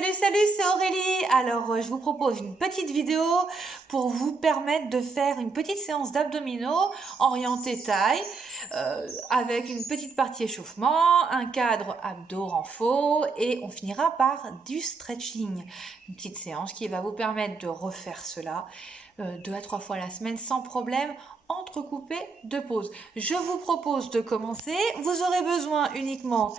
Salut, c'est Aurélie. Alors, je vous propose une petite vidéo pour vous permettre de faire une petite séance d'abdominaux orientée taille avec une petite partie échauffement, un cadre abdos renfort et on finira par du stretching. Une petite séance qui va vous permettre de refaire cela 2 à 3 fois la semaine sans problème, entrecoupé de pauses. Je vous propose de commencer. Vous aurez besoin uniquement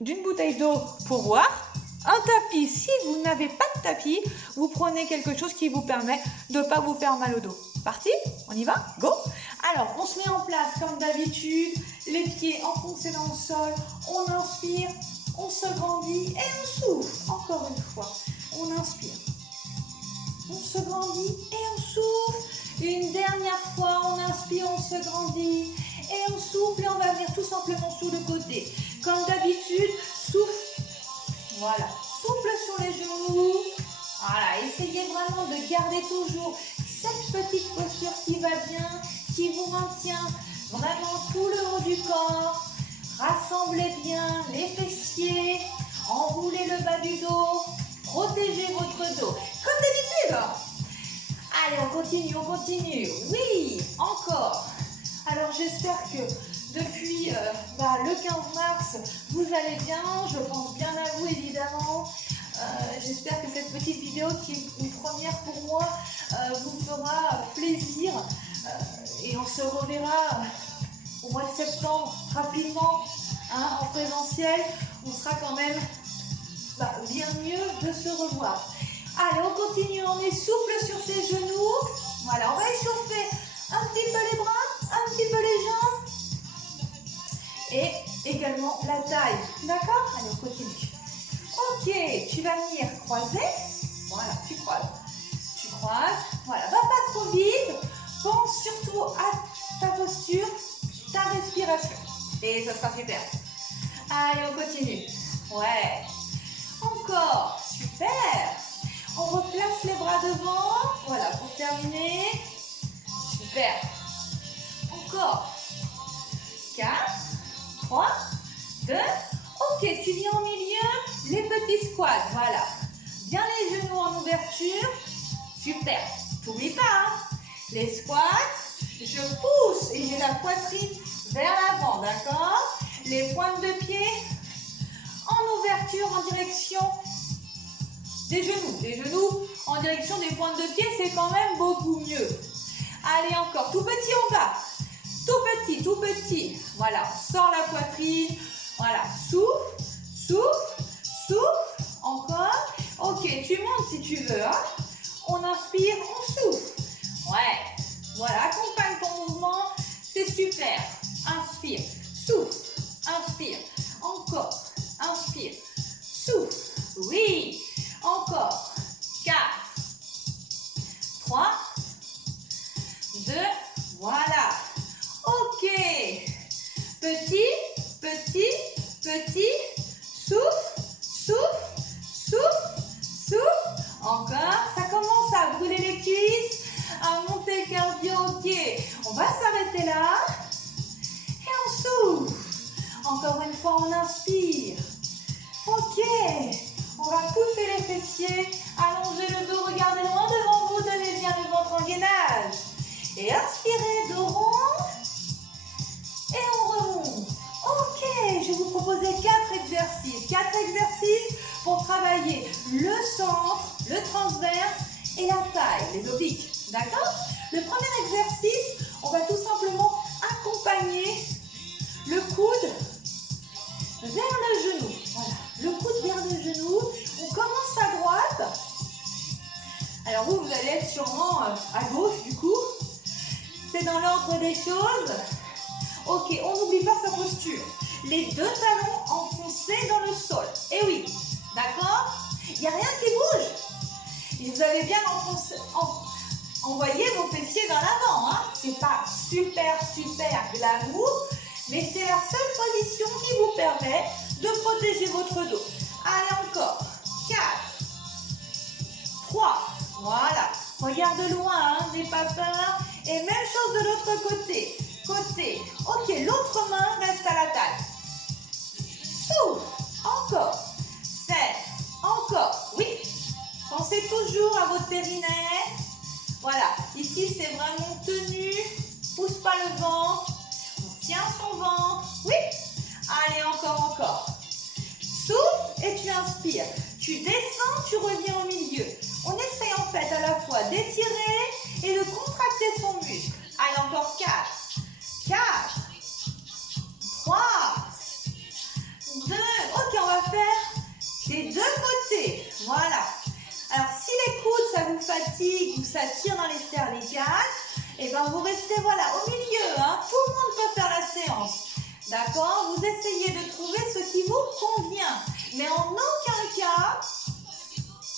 d'une bouteille d'eau pour boire, un tapis. Si vous n'avez pas de tapis, vous prenez quelque chose qui vous permet de ne pas vous faire mal au dos. Parti? On y va? Go! Alors, on se met en place comme d'habitude, les pieds enfoncés dans le sol, on inspire, on se grandit et on souffle. Encore une fois, on inspire, on se grandit et on souffle. Une dernière fois, on inspire, on se grandit et on souffle et on va venir tout simplement sur le côté. Comme d'habitude, souffle. Voilà, souffle sur les genoux. Voilà, essayez vraiment de garder toujours cette petite posture qui va bien, qui vous maintient vraiment tout le haut du corps. Rassemblez bien les fessiers, enroulez le bas du dos, protégez votre dos. Comme d'habitude. Allez, on continue. Oui, encore. Alors, j'espère que depuis le 15 mars, vous allez bien. Je pense bien à vous, évidemment. J'espère que cette petite vidéo, qui est une première pour moi, vous fera plaisir. Et on se reverra au mois de septembre, rapidement, en présentiel. On sera quand même bien mieux de se revoir. Allez, on continue. On est souple sur ses genoux. Voilà, on va échauffer un petit peu les bras, un petit peu les jambes. Et également la taille. D'accord? Allez, on continue. Ok, tu vas venir croiser. Voilà, tu croises. Tu croises. Voilà, va pas trop vite. Pense surtout à ta posture, ta respiration. Et ça sera super. Allez, on continue. Ouais. Encore. Super. On replace les bras devant. Voilà, pour terminer. Super. Encore. 4, 3, 2. Ok, tu viens au milieu. Les petits squats. Voilà. Bien les genoux en ouverture. Super. N'oublie pas, les squats. Je pousse et j'ai la poitrine vers l'avant. D'accord? Les pointes de pied en ouverture en direction des genoux. Les genoux en direction des pointes de pied, c'est quand même beaucoup mieux. Allez, encore. Tout petit en bas. Tout petit. Voilà, on sort la poitrine. Voilà, souffle. Encore. Ok, tu montes si tu veux. On inspire, on souffle. Ouais. Voilà, accompagne ton mouvement. C'est super. Inspire, souffle. Inspire. Encore. Inspire. Souffle. Oui. Encore. 4, 3, 2, voilà. Ok. Petit. Souffle. Encore. Ça commence à brûler les cuisses, à monter le cardio. Ok. On va s'arrêter là. Et on souffle. Encore une fois, on inspire. Ok. On va pousser les fessiers, allonger le dos, regardez loin devant vous, donnez bien le ventre en gainage. Et inspirez, dos rond. Et on remonte. Ok, je vais vous proposer 4 exercices. 4 exercices pour travailler le centre, le transverse et la taille, les obliques. D'accord? Le premier exercice, on va tout simplement accompagner le coude vers le genou. Voilà, le coude vers le genou. On commence à droite. Alors vous allez être sûrement à gauche du coup. C'est dans l'ordre des choses. Ok, on n'oublie pas sa posture. Les deux talons enfoncés dans le sol. Eh oui, d'accord? Il n'y a rien qui bouge. Et vous avez bien envoyé vos fessiers vers l'avant. C'est pas super glamour, mais c'est la seule position qui vous permet de protéger votre dos. Allez, encore. 4, 3, voilà. Regarde loin, n'aie pas peur. Et même chose de l'autre côté. Ok, l'autre main reste à la taille. Souffle. Encore. Serre. Encore. Pensez toujours à votre périnée. Voilà, ici c'est vraiment tenu. Pousse pas le ventre. On tient son ventre. Oui. Allez, encore. Souffle et tu inspires. Tu descends, tu reviens au milieu. On essaye en fait à la fois d'étirer et de contracter son muscle. Allez, encore 4, 3, 2. Ok, on va faire des deux côtés. Voilà. Alors, si les coudes, ça vous fatigue ou ça tire dans les cervicales, et ben vous restez voilà au milieu. Hein. Tout le monde peut faire la séance. D'accord? Vous essayez de trouver ce qui vous convient. Mais en aucun cas,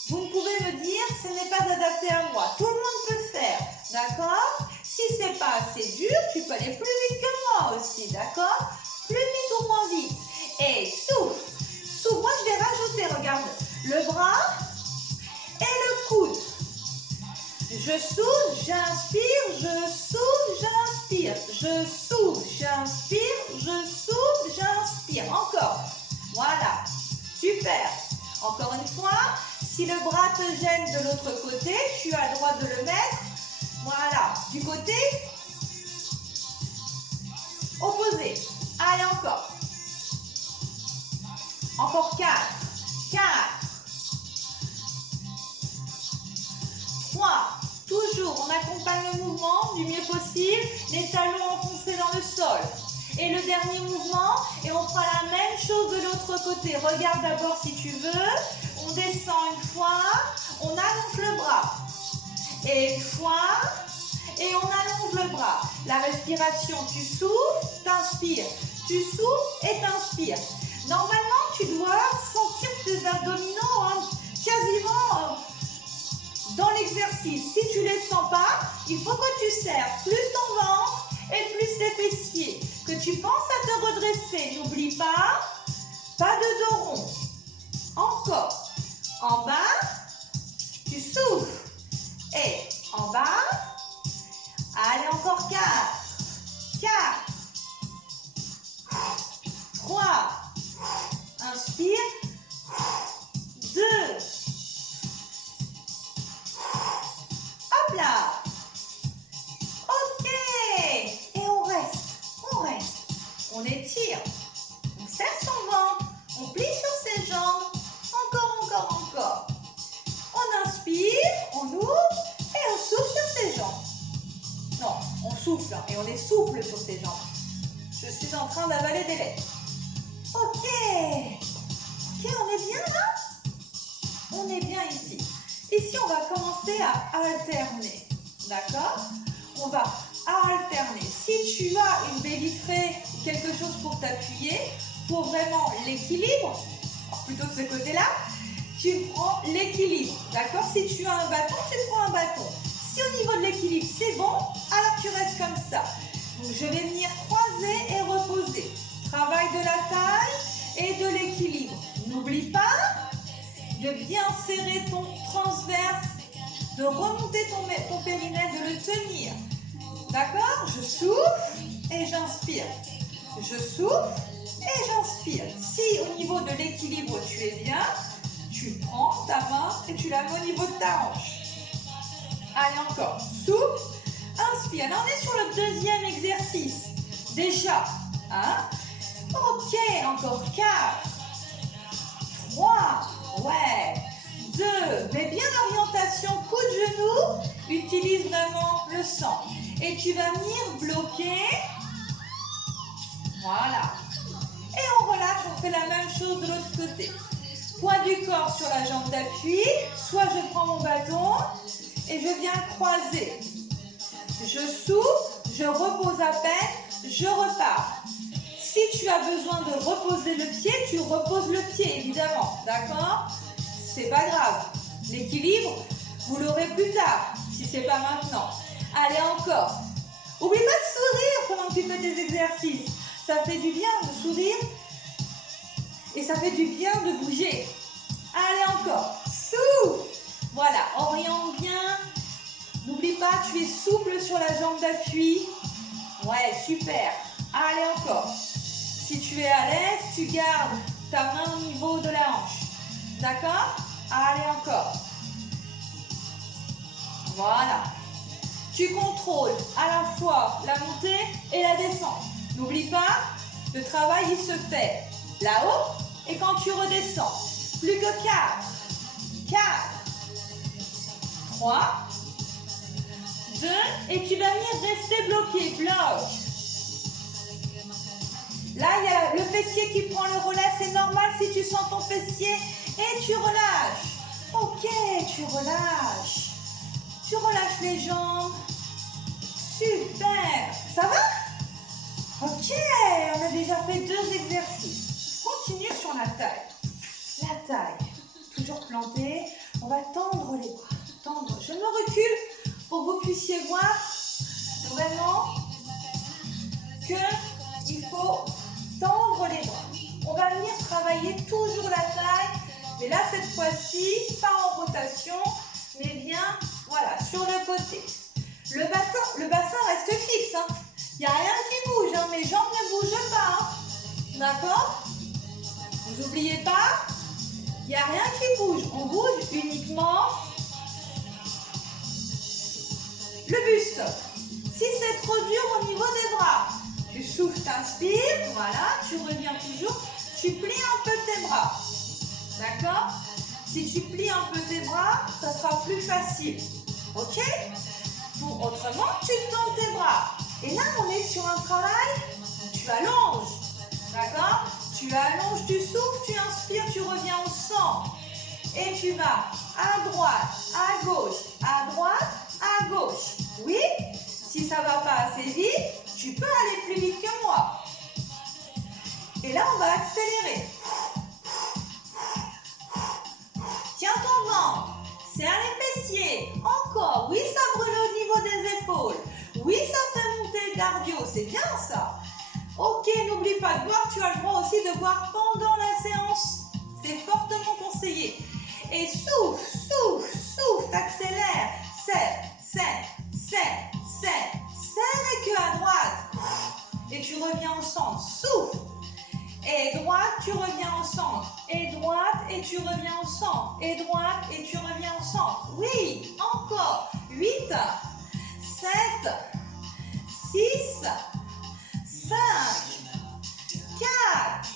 vous ne pouvez me dire ce n'est pas adapté à moi. Tout le monde peut faire. D'accord? Si c'est pas assez dur, tu peux aller plus vite que moi aussi. D'accord? Plus vite ou moins vite. Et souffle. Souffle. Moi, je vais rajouter, regarde, le bras et le coude. Je souffle, j'inspire, je souffle, j'inspire. Je souffle, j'inspire, je souffle, j'inspire. Encore. Voilà. Super. Encore une fois, si le bras te gêne de l'autre côté, tu as le droit de le mettre. Voilà. Du côté opposé. Allez, encore. Encore 4, 3. Toujours, on accompagne le mouvement du mieux possible, les talons enfoncés dans le sol. Et le dernier mouvement, et on fera la même chose de l'autre côté. Regarde d'abord si tu veux. On descend une fois, on allonge le bras. Et une fois, et on allonge le bras. La respiration, tu souffles, t'inspires. Tu souffles et t'inspires. Normalement, tu dois sentir tes abdominaux quasiment dans l'exercice. Si tu ne les sens pas, il faut que tu serres plus ton ventre et plus tes fessiers. Que tu penses à te redresser. N'oublie pas, pas de dos rond. Encore. En bas, tu souffles. Et en bas. Allez, encore 4, 3, inspire, 2, hop là, ok, et on reste, on étire, on serre son ventre, on plie sur ses jambes, encore, on inspire, on ouvre et on souffle sur ses jambes. Non, on souffle et on est souple sur ses jambes. Je suis en train d'avaler des lettres. Ok, on est bien là? On est bien ici. Ici, on va commencer à alterner. D'accord? On va alterner. Si tu as une baie vitrée, quelque chose pour t'appuyer, pour vraiment l'équilibre, plutôt de ce côté-là, tu prends l'équilibre. D'accord? Si tu as un bâton, tu prends un bâton. Si au niveau de l'équilibre, c'est bon, alors tu restes comme ça. Donc, je vais venir croiser et reposer. Travail de la taille et de l'équilibre. N'oublie pas de bien serrer ton transverse, de remonter ton périnée, de le tenir. D'accord? Je souffle et j'inspire. Je souffle et j'inspire. Si au niveau de l'équilibre, tu es bien, tu prends ta main et tu la mets au niveau de ta hanche. Allez, encore. Souffle, inspire. Là, on est sur le deuxième exercice. Déjà. Hein? Ok, encore 4, 3, ouais, 2. Mais bien l'orientation, coup de genou, utilise vraiment le centre. Et tu vas venir bloquer. Voilà. Et on relâche, on fait la même chose de l'autre côté. Poids du corps sur la jambe d'appui. Soit je prends mon bâton et je viens croiser. Je souffle, je repose à peine, je repars. Si tu as besoin de reposer le pied, tu reposes le pied, évidemment. D'accord? C'est pas grave. L'équilibre, vous l'aurez plus tard, si c'est pas maintenant. Allez, encore. Oublie pas de sourire pendant que tu fais tes exercices. Ça fait du bien de sourire et ça fait du bien de bouger. Allez, encore. Souffle. Voilà, oriente bien. N'oublie pas, tu es souple sur la jambe d'appui. Ouais, super. Allez, encore. Si tu es à l'aise, tu gardes ta main au niveau de la hanche. D'accord? Allez, encore. Voilà. Tu contrôles à la fois la montée et la descente. N'oublie pas, le travail il se fait là-haut et quand tu redescends. Plus que 4, 4, 3, 2 et tu vas venir rester bloqué, bloc. Là, il y a le fessier qui prend le relais, c'est normal si tu sens ton fessier et tu relâches. Ok, tu relâches. Tu relâches les jambes. Super. Ça va? Ok, on a déjà fait 2 exercices. Continue sur la taille. La taille, toujours plantée. On va tendre les bras. Tendre. Je me recule pour que vous puissiez voir vraiment qu'il faut tendre les bras. On va venir travailler toujours la taille, mais là cette fois-ci, pas en rotation, mais bien voilà, sur le côté. Le bassin reste fixe, hein. Il n'y a rien qui bouge, hein. Mes jambes ne bougent pas. Hein. D'accord? Vous n'oubliez pas, il n'y a rien qui bouge. On bouge uniquement le buste. Si c'est trop dur au niveau des bras, tu souffles, t'inspires, voilà, tu reviens toujours, tu plies un peu tes bras. D'accord? Si tu plies un peu tes bras, ça sera plus facile. Ok? Autrement, tu tends tes bras. Et là, on est sur un travail, tu allonges. D'accord? Tu allonges, tu souffles, tu inspires, tu reviens au centre. Et tu vas à droite, à gauche, à droite, à gauche. Oui? Si ça ne va pas assez vite, tu peux aller plus vite que moi. Et là, on va accélérer. Tiens ton ventre. Serre les fessiers. Encore. Oui, ça brûle au niveau des épaules. Oui, ça fait monter le cardio. C'est bien ça. Ok, n'oublie pas de boire. Tu as le droit aussi de boire pendant la séance. C'est fortement conseillé. Et souffle, souffle, souffle. T'accélères. Serre, serre, serre, serre. Serre et que à droite. Et tu reviens au centre. Souffle. Et droite, tu reviens au centre. Et droite, et tu reviens au centre. Et droite, et tu reviens au centre. Oui, encore. 8, 7, 6, 5, 4,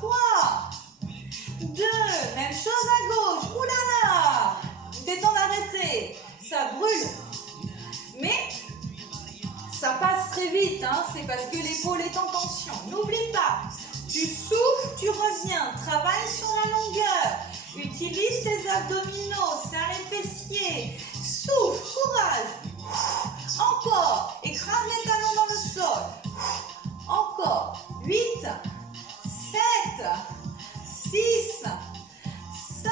3, 2. Même chose à gauche. Ouh là là. Il est temps d'arrêter. Ça brûle. Mais ça passe très vite, hein, c'est parce que l'épaule est en tension. N'oublie pas, tu souffles, tu reviens, travaille sur la longueur, utilise tes abdominaux, serre les fessiers, souffle, courage. Encore, écrase les talons dans le sol. Encore, 8, 7, 6, 5,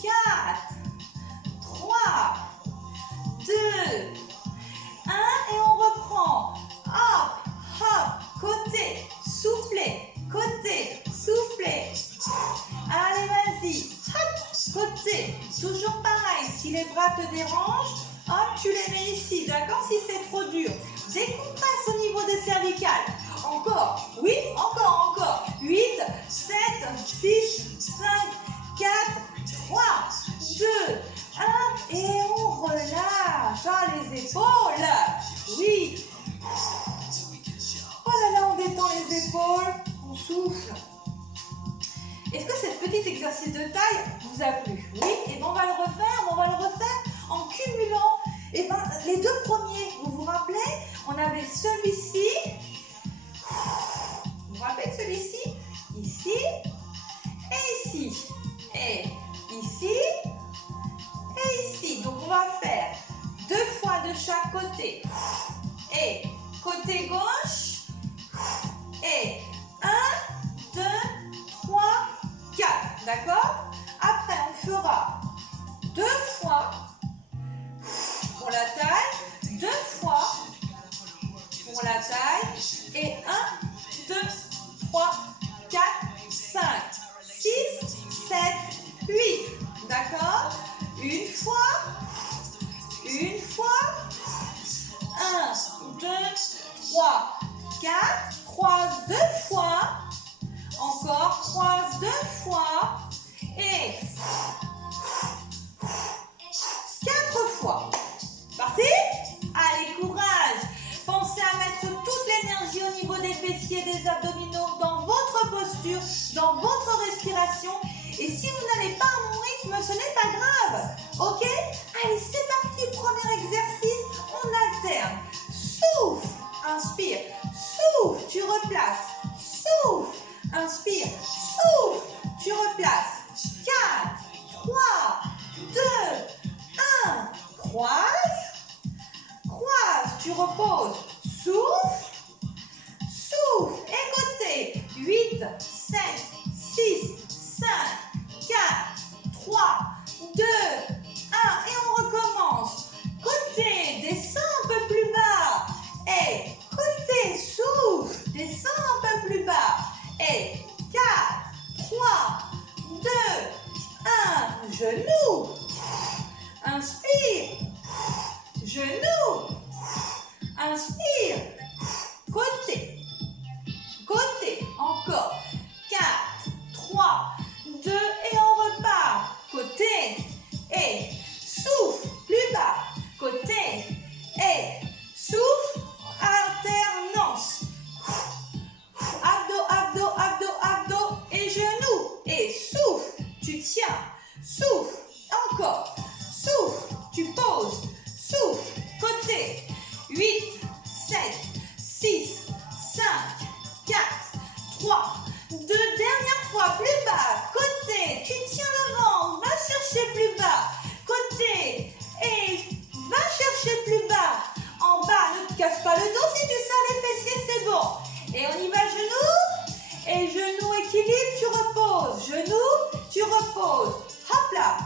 4, 3, 2, 1 et on reprend. Hop, hop, côté, soufflez, côté, soufflez. Allez, vas-y. Hop, côté. Toujours pareil. Si les bras te dérangent, hop, tu les mets ici. D'accord? Si c'est trop dur. Décompresse au niveau des cervicales. Encore. Oui, encore, encore. 8, 7, 6, 5, 4, 3, 2, 1 et on relâche. Ah, les épaules. Oui. Oh là là, on détend les épaules. On souffle. Est-ce que ce petit exercice de taille vous a plu? Oui. Et bien on va le refaire. On va le refaire en cumulant. Et ben, les 2 premiers, vous vous rappelez? On avait celui-ci. Vous vous rappelez de celui-ci? Ici. Et ici. Et ici. Et ici. Donc on va faire 2 fois de chaque côté. Et côté gauche. Et 1, 2, 3, 4. D'accord? Après, on fera 2 fois pour la taille, 2 fois pour la taille. Et 1, 2, 3, 4, 5, 6, 7, 8. D'accord? Une fois. 1, 2, 3, 4. Croise 2 fois. Encore, croise 2 fois. Et dans votre respiration. Et si vous n'allez pas à mon rythme, ce n'est pas grave. Ok? Allez, c'est parti. Premier exercice, on alterne. Souffle, inspire. Souffle, tu replaces. Souffle, inspire. Souffle, tu replaces. 4, 3, 2, 1. Croise. Croise, tu reposes. Souffle. Souffle. Et côté. 8, 7, 6, 5, 4, 3, 2, 1. Et on recommence. Côté, descends un peu plus bas. Et côté, souffle, descends un peu plus bas. Et 4, 3, 2, 1. Genou. Inspire. Genou. Inspire. Côté. Côté. Encore. 4, 3, 2 et on repart. Côté. Et souffle. Plus bas. Côté. Et souffle. Alternance. Abdos, abdos, abdos, abdos. Et genoux. Et souffle. Tu tiens. Souffle. Encore. Souffle. Tu poses. Souffle. Côté. 8, 7, 6, 5, 4, 3, 2. Dernière fois. Plus bas. Côté. Tu tiens le ventre. Va chercher plus bas. Côté. Et va chercher plus bas. En bas. Ne te casse pas le dos. Si tu sers les fessiers, c'est bon. Et on y va, genoux. Et genou équilibre. Tu reposes. Genou. Tu reposes. Hop là.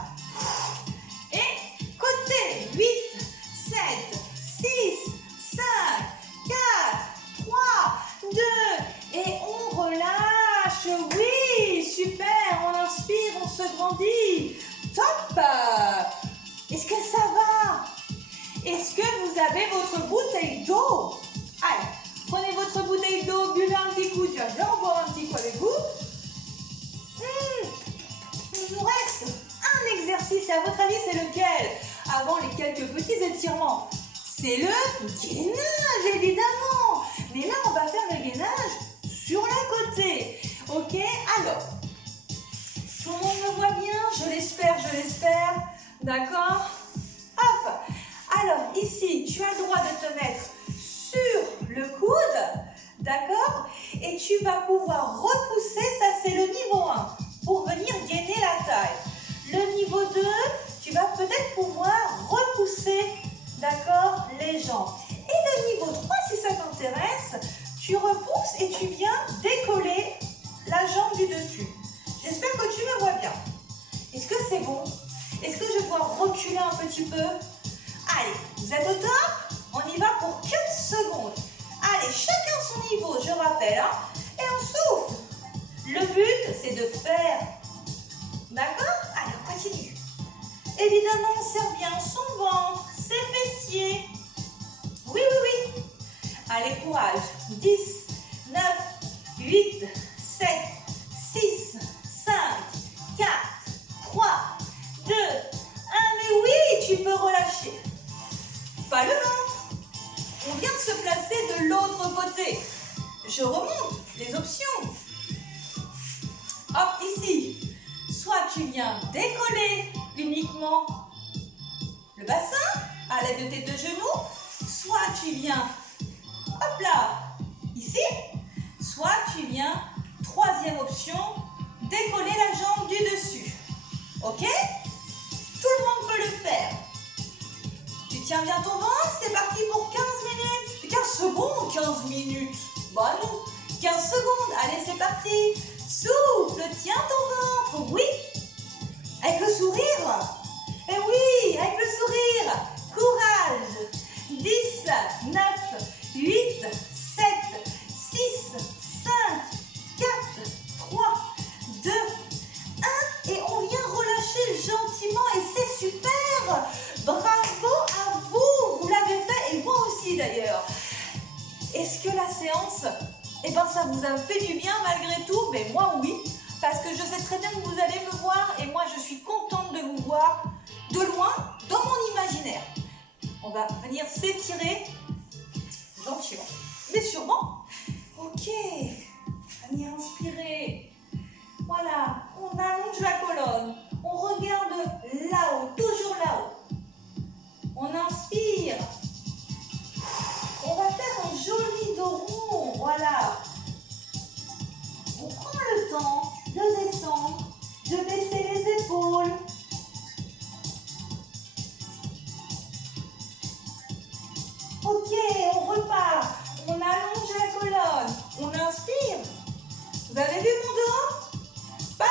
Et côté. 8, 7, 6, 5, 4, 3, 2. Et on relâche. Oui, super. On inspire, on se grandit. Top. Est-ce que ça va? Est-ce que vous avez votre bouteille d'eau? Allez, prenez votre bouteille d'eau, buvez un petit coup. Je vais en boire un petit coup avec vous. Il nous reste un exercice. Et à votre avis, c'est lequel? Avant les quelques petits étirements. C'est le gainage, évidemment. Mais là, on va faire le gainage sur le côté. Ok? Alors, tout le monde me voit bien? Je l'espère, je l'espère. D'accord? Hop. Alors, ici, tu as le droit de te mettre sur le coude. D'accord? Et tu vas pouvoir repousser. Ça, c'est le niveau 1 pour venir gainer la taille. Le niveau 2, tu vas peut-être pouvoir repousser, d'accord, les jambes. Et le niveau 3, si ça t'intéresse, tu repousses et tu viens décoller la jambe du dessus. J'espère que tu me vois bien. Est-ce que c'est bon? Est-ce que je vais pouvoir reculer un petit peu? Allez, vous êtes au top? On y va pour 15 secondes. Allez, chacun son niveau, je rappelle. Hein, et on souffle. Le but, c'est de faire. D'accord? Allez, on continue. Évidemment, on serre bien son ventre, ses fessiers. Oui, oui, oui. Allez, courage. 10, 9, 8, 7, 6, 5, 4, 3, 2, 1. Mais oui, tu peux relâcher. Pas le ventre. On vient de se placer de l'autre côté. Je remonte les options. Hop, ici. Soit tu viens décoller uniquement le bassin à l'aide de tes deux genoux, soit tu viens, hop là, ici, soit tu viens, troisième option, décoller la jambe du dessus. Ok? Tout le monde peut le faire. Tu tiens bien ton ventre, c'est parti pour 15 minutes. 15 secondes, 15 minutes. Bah non, 15 secondes, allez c'est parti. Souffle, tiens ton ventre, oui. Avec le sourire. Et oui, avec le sourire. Courage. 10, 9, 8, 7, 6, 5, 4, 3, 2, 1. Et on vient relâcher gentiment et c'est super. Bravo à vous. Vous l'avez fait et moi aussi d'ailleurs. Est-ce que la séance, ça vous a fait du bien malgré tout? Mais moi oui, parce que je sais très bien que vous allez me voir et moi je suis contente de vous voir de loin dans mon imaginaire. On va venir s'étirer gentiment, mais sûrement. Ok, venir inspirer.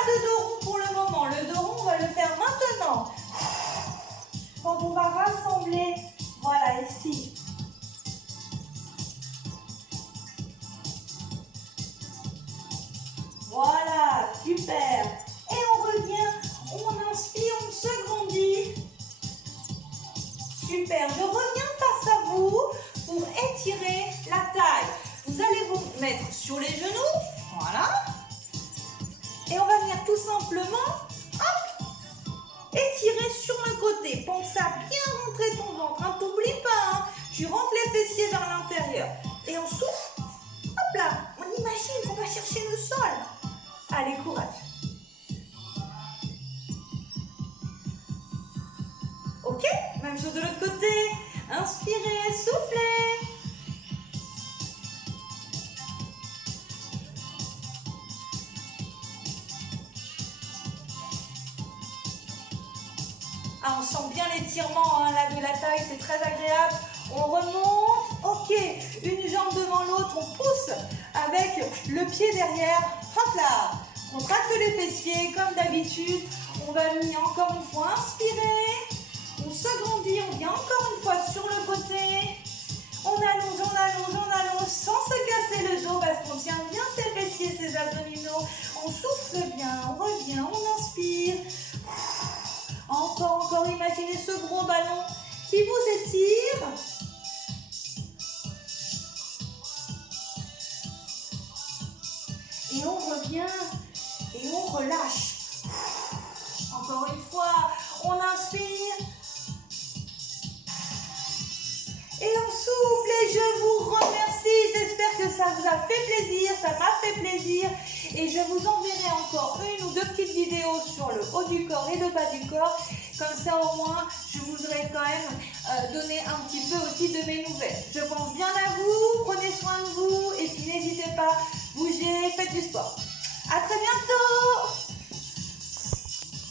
de dos rond pour le moment. Le dos rond, on va le faire maintenant. Quand on va rassembler, voilà, ici. Voilà, super. Et on revient, on inspire, on se grandit. Super, je reviens face à vous pour étirer la taille. Vous allez vous mettre sur les genoux, voilà. Et on va venir tout simplement, hop, étirer sur le côté. Pense à bien rentrer ton ventre, hein. T'oublies pas, hein. Tu rentres les fessiers vers l'intérieur. Et on souffle, hop là, on imagine qu'on va chercher le sol. Allez, courage. Ok, même chose de l'autre côté. Inspirez, soufflez. Ah, on sent bien l'étirement hein, là de la taille, c'est très agréable. On remonte, ok, une jambe devant l'autre, on pousse avec le pied derrière. Hop là, on contracte les fessiers comme d'habitude. On va venir encore une fois inspirer. On se grandit, on vient encore une fois sur le côté. On allonge sans se casser le dos parce qu'on tient bien ses fessiers, ses abdominaux. On souffle bien, on revient, on inspire. Encore, imaginez ce gros ballon qui vous étire. Et on revient et on relâche. Encore une fois, on inspire. Et on souffle et je vous remercie. J'espère que ça vous a fait plaisir, ça m'a fait plaisir. Et je vous enverrai encore une ou deux petites vidéos sur le haut du corps et le bas du corps. Comme ça au moins, je vous aurai quand même donné un petit peu aussi de mes nouvelles. Je pense bien à vous, prenez soin de vous et puis n'hésitez pas, bougez, faites du sport. À très bientôt.